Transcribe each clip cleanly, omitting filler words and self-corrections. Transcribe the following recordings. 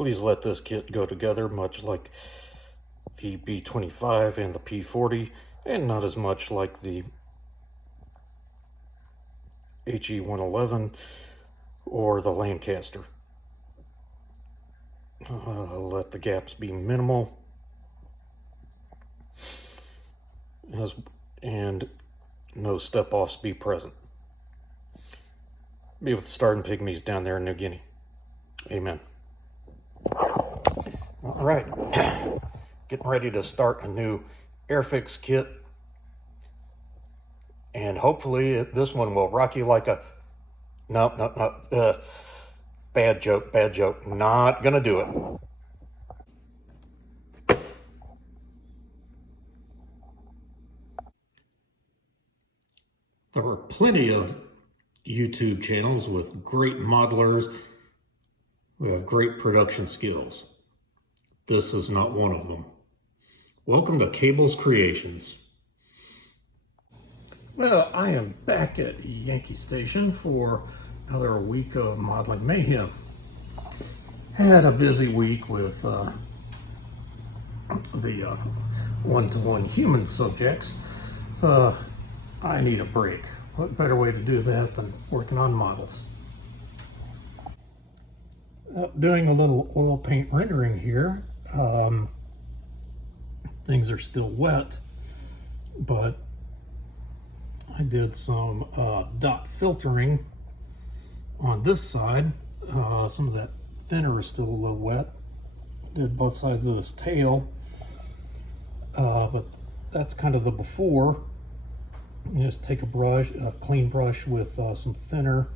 Please let this kit go together, much like the B25 and the P40, and not as much like the HE111 or the Lancaster. Let the gaps be minimal, and no step-offs be present. Be with the starting pygmies down there in New Guinea. Amen. All right, getting ready to start a new Airfix kit, and hopefully this one will rock you like a... No, bad joke, not gonna do it. There are plenty of YouTube channels with great modelers who have great production skills. This is not one of them. Welcome to Cable's Creations. Well, I am back at Yankee Station for another week of modeling mayhem. Had a busy week with the one-to-one human subjects. So I need a break. What better way to do that than working on models? Doing a little oil paint rendering here. Things are still wet, but I did some dot filtering on this side. Some of that thinner is still a little wet. Did both sides of this tail, but that's kind of the before. You just take a brush, a clean brush with some thinner,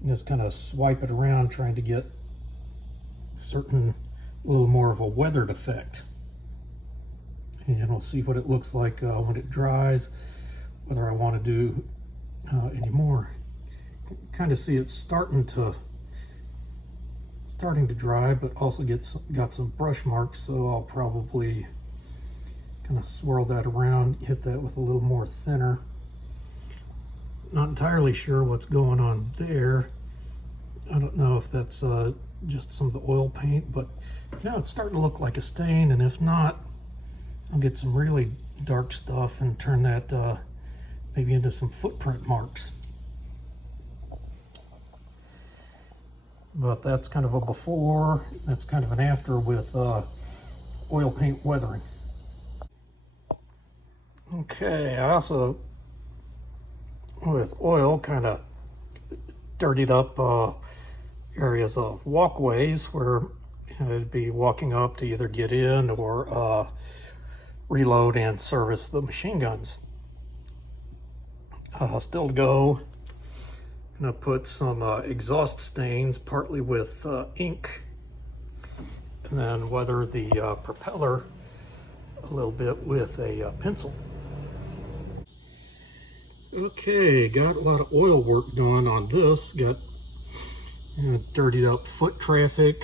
and just kind of swipe it around, trying to get a little more of a weathered effect. And we'll see what it looks like when it dries, whether I want to do any more. Kind of see it's starting to dry, but also got some brush marks, so I'll probably kind of swirl that around, hit that with a little more thinner. Not entirely sure what's going on there. I don't know if that's just some of the oil paint, but now it's starting to look like a stain, and if not, I'll get some really dark stuff and turn that maybe into some footprint marks. But that's kind of a before, that's kind of an after with oil paint weathering. Okay, I also, with oil, kind of dirtied up areas of walkways where I'd be walking up to either get in or reload and service the machine guns. Still to go. I'm going to put some exhaust stains, partly with ink, and then weather the propeller a little bit with a pencil. Okay, got a lot of oil work done on this. Got dirtied up foot traffic.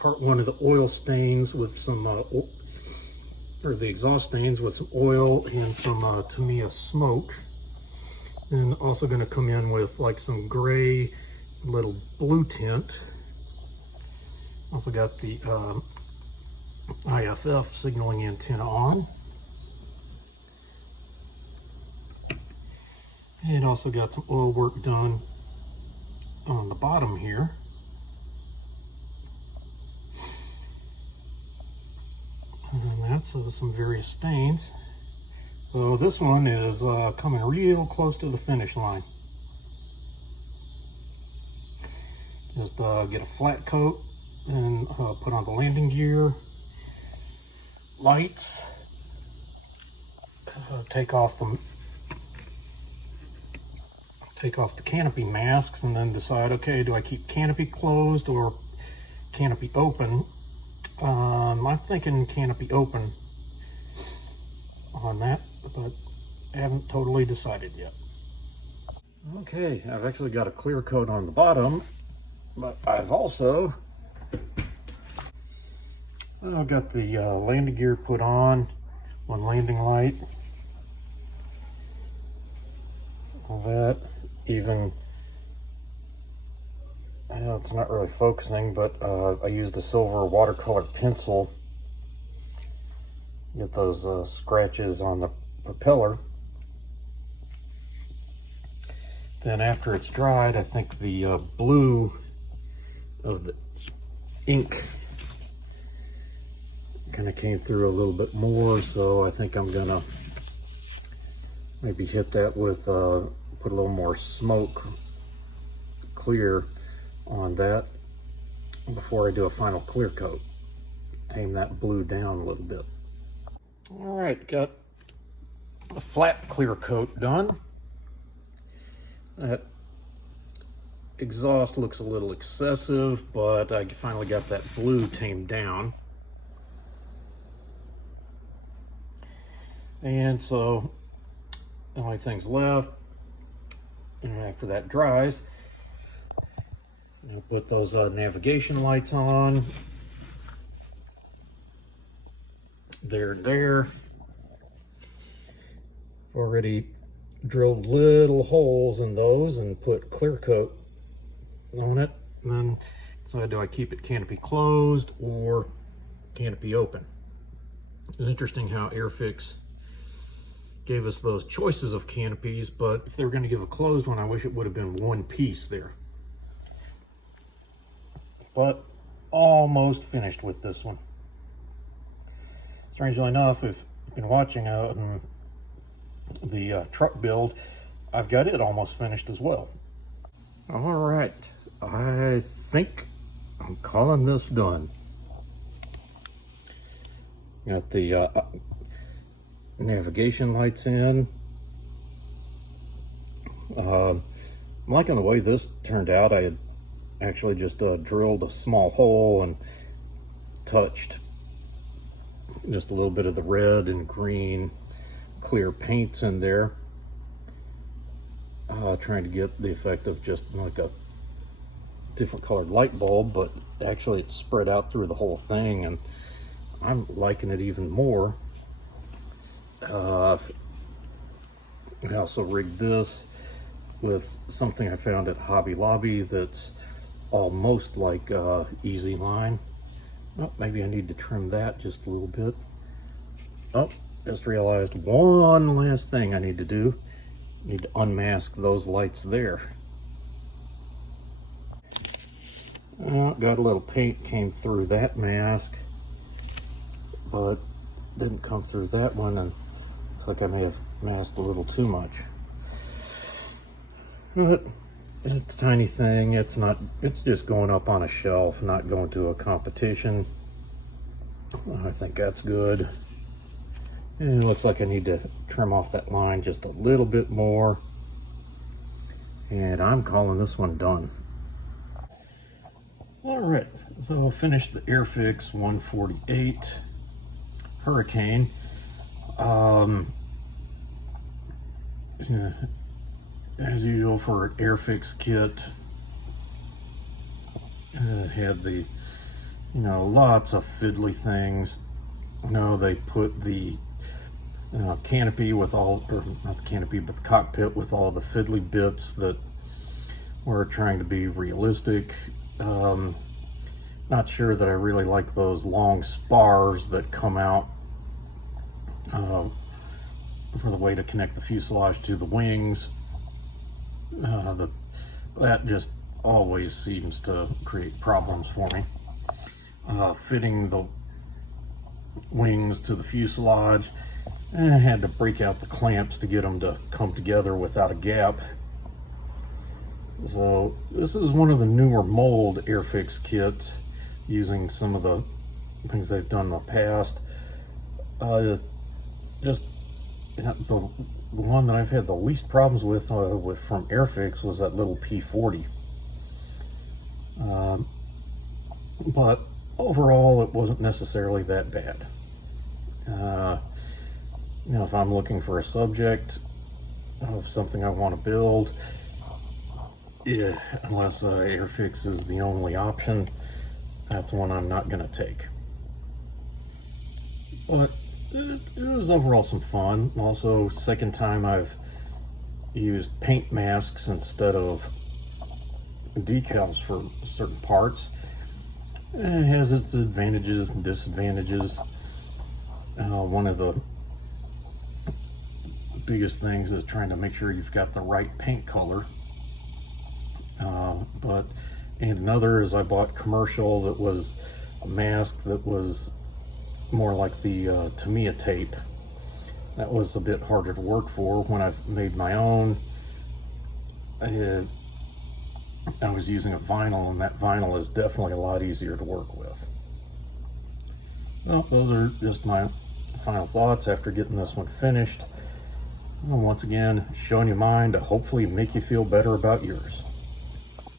Part one of the oil stains with some, or the exhaust stains with some oil and some Tamiya smoke. And also going to come in with like some gray, little blue tint. Also got the IFF signaling antenna on. And also got some oil work done on the bottom here. And that's some various stains. So this one is coming real close to the finish line. Just get a flat coat and put on the landing gear, lights, take off the canopy masks, and then decide, okay, do I keep canopy closed or canopy open? I'm thinking canopy open on that, but I haven't totally decided yet. Okay, I've actually got a clear coat on the bottom, but I've also got the landing gear put on, one landing light, all that, even I know it's not really focusing, but I used a silver watercolor pencil. Get those scratches on the propeller. Then after it's dried, I think the blue of the ink kind of came through a little bit more, so I think I'm gonna maybe hit that with put a little more smoke clear on that before I do a final clear coat. Tame that blue down a little bit. All right, got a flat clear coat done. That exhaust looks a little excessive, but I finally got that blue tamed down. And so the only things left, and after that dries, I'll put those navigation lights on. There. Already drilled little holes in those and put clear coat on it. And then decide, do I keep it canopy closed or canopy open? It's interesting how Airfix gave us those choices of canopies, but if they were going to give a closed one, I wish it would have been one piece there. But almost finished with this one. Strangely enough, if you've been watching the truck build, I've got it almost finished as well. All right, I think I'm calling this done. Got the navigation lights in. I'm liking the way this turned out. I had actually just drilled a small hole and touched just a little bit of the red and green clear paints in there, trying to get the effect of just like a different colored light bulb, but actually it's spread out through the whole thing, and I'm liking it even more. I also rigged this with something I found at Hobby Lobby that's almost like easy line. Oh, maybe I need to trim that just a little bit. Oh, just realized one last thing I need to do. I need to unmask those lights there. Got a little paint came through that mask, but didn't come through that one, and looks like I may have masked a little too much. But it's a tiny thing. It's just going up on a shelf, not going to a competition. I think that's good. And it looks like I need to trim off that line just a little bit more. And I'm calling this one done. All right, so I finished the Airfix 148 Hurricane. As usual for an Airfix kit, had the, lots of fiddly things. They put the canopy with all, or not the canopy, but the cockpit with all the fiddly bits that were trying to be realistic. Not sure that I really like those long spars that come out for the way to connect the fuselage to the wings. That just always seems to create problems for me. Fitting the wings to the fuselage, I had to break out the clamps to get them to come together without a gap. So this is one of the newer mold Airfix kits, using some of the things they've done in the past. Just the one that I've had the least problems with from Airfix was that little P40. But overall, it wasn't necessarily that bad. If I'm looking for a subject of something I want to build, unless Airfix is the only option, that's one I'm not going to take. But it was overall some fun. Also, second time I've used paint masks instead of decals for certain parts. It has its advantages and disadvantages. One of the biggest things is trying to make sure you've got the right paint color. And another is I bought commercial that was a mask that was more like the Tamiya tape. That was a bit harder to work for. When I've made my own, I was using a vinyl, and that vinyl is definitely a lot easier to work with. Well, those are just my final thoughts after getting this one finished. And once again, showing you mine to hopefully make you feel better about yours.